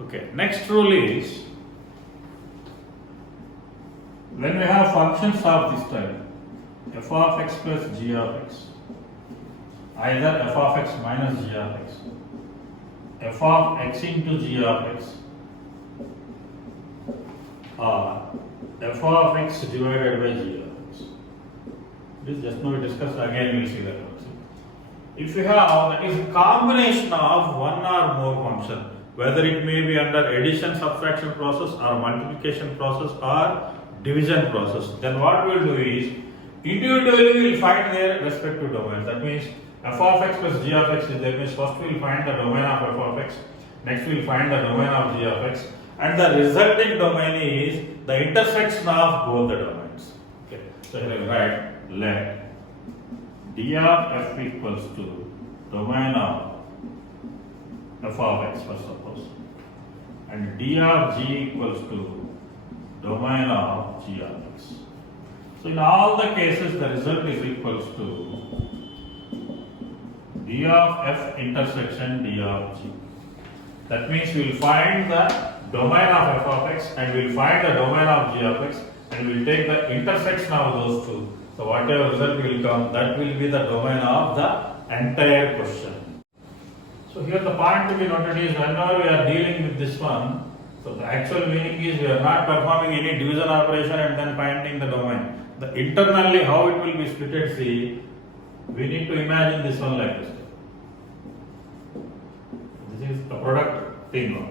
Okay, next rule is when we have functions of this type, f of x plus g of x, either f of x minus g of x, f of x into g of x, or f of x divided by g of x. This just now we discussed, again we will see that also. If you have, that is a combination of one or more function, whether it may be under addition subtraction process or multiplication process or division process, then what we will do is individually we will find their respective domains. That means f of x plus g of x is there, means first we will find the domain of f of x, next we will find the domain of g of x, and the resulting domain is the intersection of both the domains. Okay, so here I will write let d of f equals to domain of f of x, first suppose, and d of g equals to domain of g of x. So in all the cases the result is equals to d of f intersection d of g. That means we will find the domain of f of x and we will find the domain of g of x and we will take the intersection of those two. So whatever result will come, that will be the domain of the entire question. So here the point to be noted is whenever we are dealing with this one, so the actual meaning is we are not performing any division operation and then finding the domain. The internally how it will be splitted, see, we need to imagine this one like this. This is a product thing now.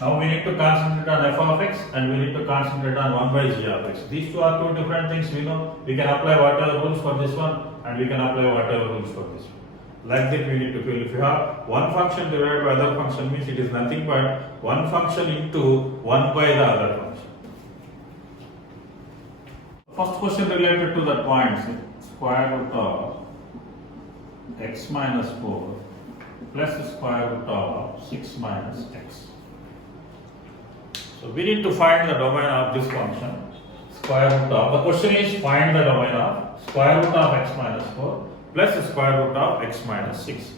Now we need to concentrate on f of x and we need to concentrate on 1 by g of x. These two are two different things. We know we can apply whatever rules for this one and we can apply whatever rules for this one. Like that we need to feel. If you have one function divided by other function, means it is nothing but one function into 1 by the other function. First question related to that point, square root of x minus 4 plus square root of 6 minus x. So we need to find the domain of this function, square root of, the question is find the domain of square root of x minus 4 plus square root of x minus 6.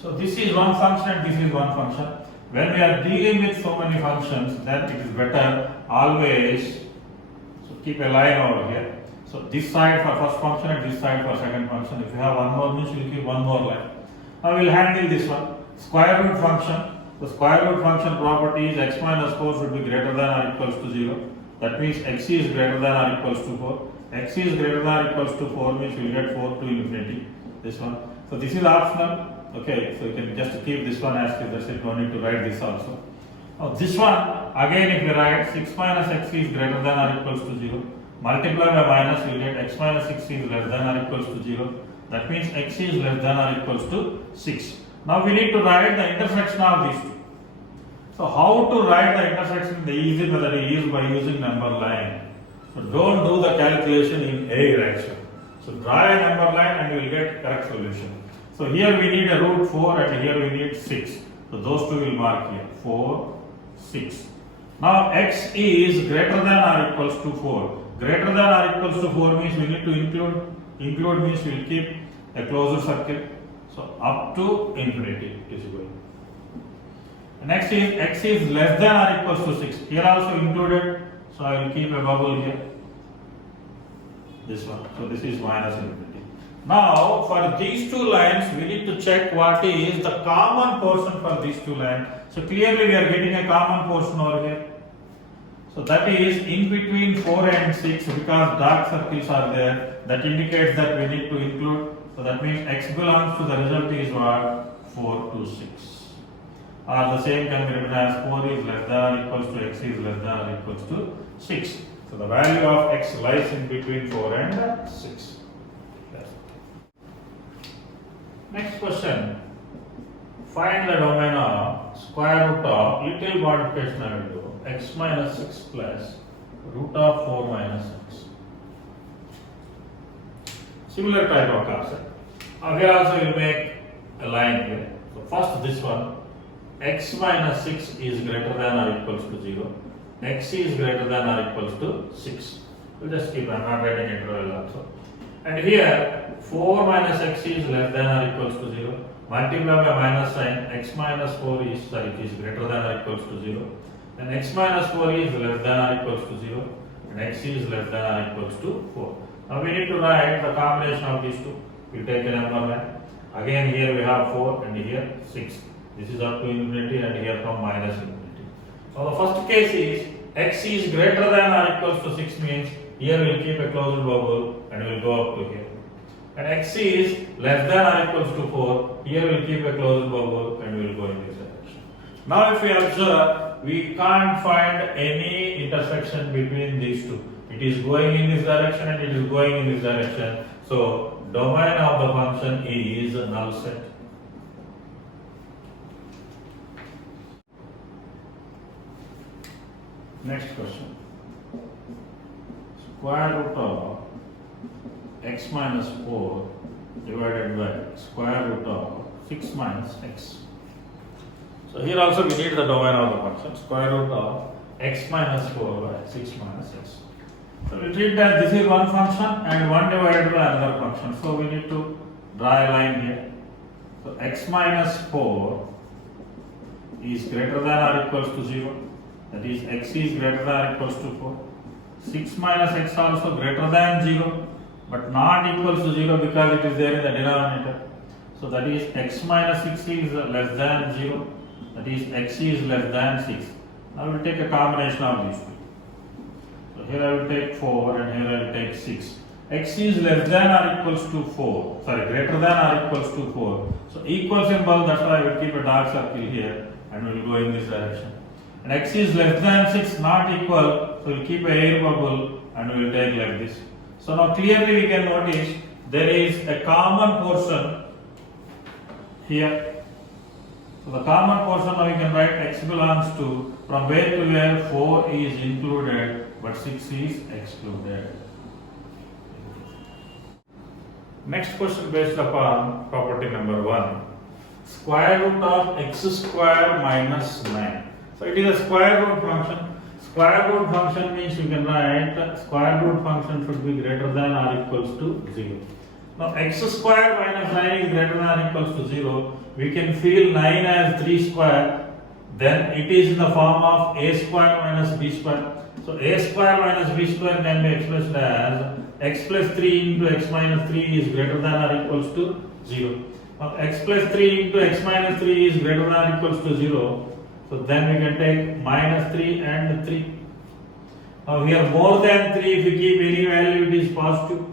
So this is one function and this is one function. When we are dealing with so many functions, then it is better always, so keep a line over here. So this side for first function and this side for second function. If you have one more, means you will keep one more line. Now we will handle this one. Square root function. The square root function property is x minus 4 should be greater than or equals to 0. That means x is greater than or equals to 4. X is greater than or equals to 4 means we will get 4 to infinity. This one. So this is optional. Okay, so you can just keep this one as if that's it. No need to write this also. Now this one, again if you write 6 minus x is greater than or equals to 0. Multiply by minus, you will get x minus 6 is less than or equals to 0. That means x is less than or equals to 6. Now we need to write the intersection of these two. So how to write the intersection? The easy method is by using number line. So don't do the calculation in a direction. So draw a number line and you will get correct solution. So here we need a root 4 and here we need 6. So those two will mark here, 4, 6. Now x is greater than or equals to 4. Greater than or equals to 4 means we need to include means we will keep a closed circle. So up to infinity it is going. Next is x is less than or equals to 6. Here also included. So I will keep a bubble here. This one. So this is minus infinity. Now for these two lines we need to check what is the common portion for these two lines. So clearly we are getting a common portion over here. So that is in between 4 and 6 because dark circles are there. That indicates that we need to include. So that means x belongs to the result is what? 4 to 6. Or the same can be written as 4 is less than or equals to x is less than or equals to 6. So the value of x lies in between 4 and 6. Yes. Next question. Find the domain of square root of little modification I will do x minus 6 plus root of 4 minus x. Similar type of concept. Here also you will make a line here. So first this one. X minus 6 is greater than or equals to 0. X is greater than or equals to 6. We'll just keep, I'm not writing interval also. And here 4 minus x is less than or equals to 0. multiply by minus sign, x minus 4 is, it is greater than or equals to 0. Then x minus 4 is less than or equals to 0. And x is less than or equals to 4. Now we need to write the combination of these two. We take a number line. Again here we have 4 and here 6. This is up to infinity and here from minus infinity. So the first case is x is greater than or equals to 6 means here we will keep a closed bubble and we will go up to here. And x is less than or equals to 4, here we will keep a closed bubble and we will go in this direction. Now if we observe, we can't find any intersection between these two. It is going in this direction and it is going in this direction. So domain of the function is null set. Next question. Square root of x minus 4 divided by square root of 6 minus x. So here also we need the domain of the function. Square root of x minus 4 by 6 minus x. So we treat that this is one function and 1 divided by another function. So we need to draw a line here. So x minus 4 is greater than or equals to 0. That is x is greater than or equals to 4. 6 minus x also greater than 0 but not equals to 0 because it is there in the denominator. So that is x minus 6 is less than 0. That is x is less than 6. Now we will take a combination of these two. So here I will take 4 and here I will take 6. X is less than or equals to 4. Sorry, greater than or equals to 4. So equal symbol, that's why I will keep a dark circle here and we will go in this direction. And x is less than 6, not equal, so we will keep a air bubble and we will take like this. So now clearly we can notice there is a common portion here. So the common portion now we can write x belongs to from where to where 4 is included but 6 is excluded. Next question based upon property number 1. Square root of x square minus 9. So it is a square root function. Square root function means you can write square root function should be greater than or equals to 0. Now x square minus 9 is greater than or equals to 0. We can feel 9 as 3 square. Then it is in the form of a square minus b square. So a square minus b square can be expressed as x plus 3 into x minus 3 is greater than or equals to 0. Now x plus 3 into x minus 3 is greater than or equals to 0. So then we can take minus 3 and 3. Now here more than 3, if we keep any value it is positive.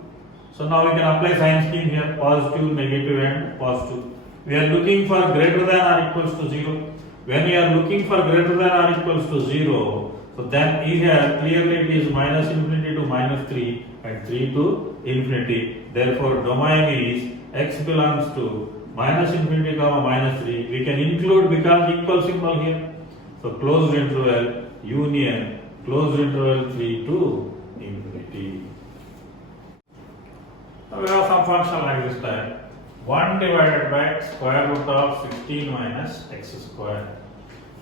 So now we can apply sign scheme here, positive, negative and positive. We are looking for greater than or equals to 0. When we are looking for greater than or equals to 0, so then here clearly it is minus infinity to minus 3 and 3 to infinity. Therefore domain is x belongs to minus infinity comma minus 3. We can include because equal symbol here. So closed interval union closed interval 3 to infinity. Now we have some function like this type. 1 divided by square root of 16 minus x square.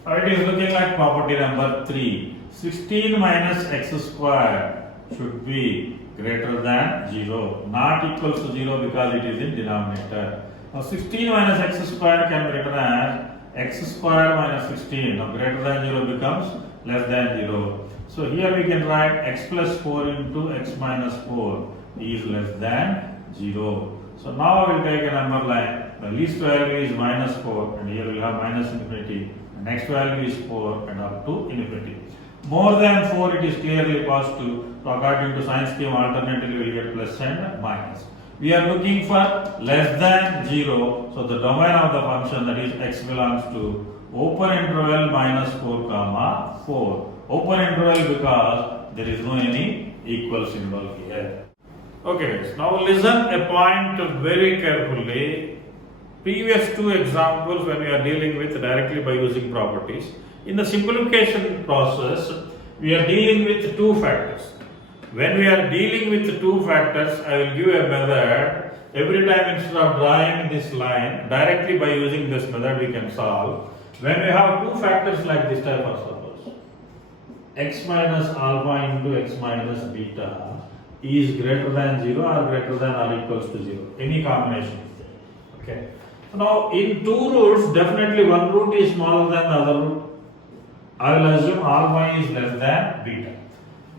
Now it is looking like property number 3. 16 minus x square should be greater than 0, not equals to 0 because it is in denominator. Now 16 minus x square can be written as x square minus 16. Now greater than 0 becomes less than 0. So here we can write x plus 4 into x minus 4 is less than 0. So now we will take a number line. The least value is minus 4 and here we will have minus infinity. The next value is 4 and up to infinity. More than 4 it is clearly positive. So according to sign scheme alternatively we will get plus and minus. We are looking for less than 0. So the domain of the function that is x belongs to open interval minus 4 comma 4. Open interval because there is no any equal symbol here. Okay guys, now listen a point very carefully. Previous two examples when we are dealing with directly by using properties. In the simplification process, we are dealing with two factors. When we are dealing with two factors, I will give a method. Every time instead of drawing this line, directly by using this method we can solve. When we have two factors like this type of suppose, x minus alpha into x minus beta is greater than 0 or greater than or equals to 0. Any combination is there. Okay. So now in two roots, definitely one root is smaller than the other root. I will assume alpha is less than beta.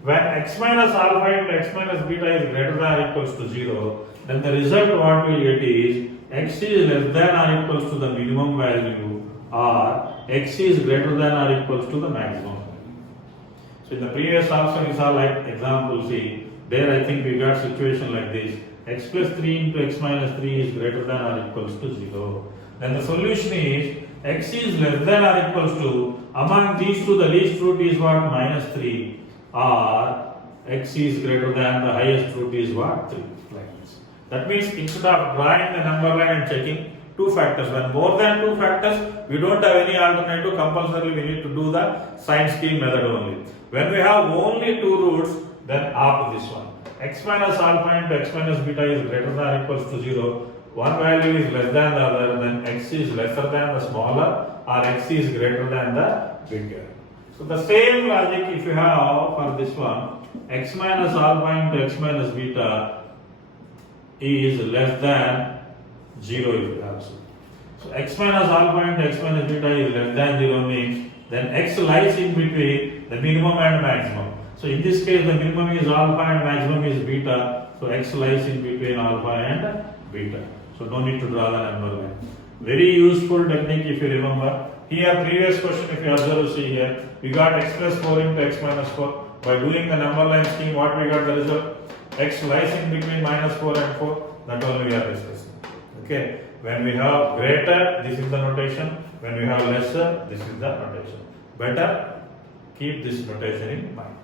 When x minus alpha into x minus beta is greater than or equals to 0, then the result what we get is x is less than or equals to the minimum value or x is greater than or equals to the maximum value. So in the previous also we saw like example C, there I think we got situation like this, x plus 3 into x minus 3 is greater than or equals to 0. Then the solution is x is less than or equals to, among these two the least root is what, minus 3, or x is greater than the highest root is what, 3, like this. That means instead of drawing the number line and checking two factors, when more than two factors, we don't have any alternative, compulsorily we need to do the sign scheme method only. When we have only two roots, then opt this one. X minus alpha into x minus beta is greater than or equals to 0. One value is less than the other, then x is lesser than the smaller, or x is greater than the bigger. So the same logic if you have for this one, x minus alpha into x minus beta is less than 0 if you have so x minus alpha into x minus beta is less than 0 means then x lies in between the minimum and maximum. So in this case the minimum is alpha and maximum is beta, so x lies in between alpha and beta. So no need to draw the number line. Very useful technique if you remember. Here previous question if you observe, see here, we got x plus 4 into x minus 4. By doing the number line scheme, what we got the result? X lies in between minus 4 and 4. That only we are discussing. Okay. When we have greater, this is the notation. When we have lesser, this is the notation. Better keep this notation in mind.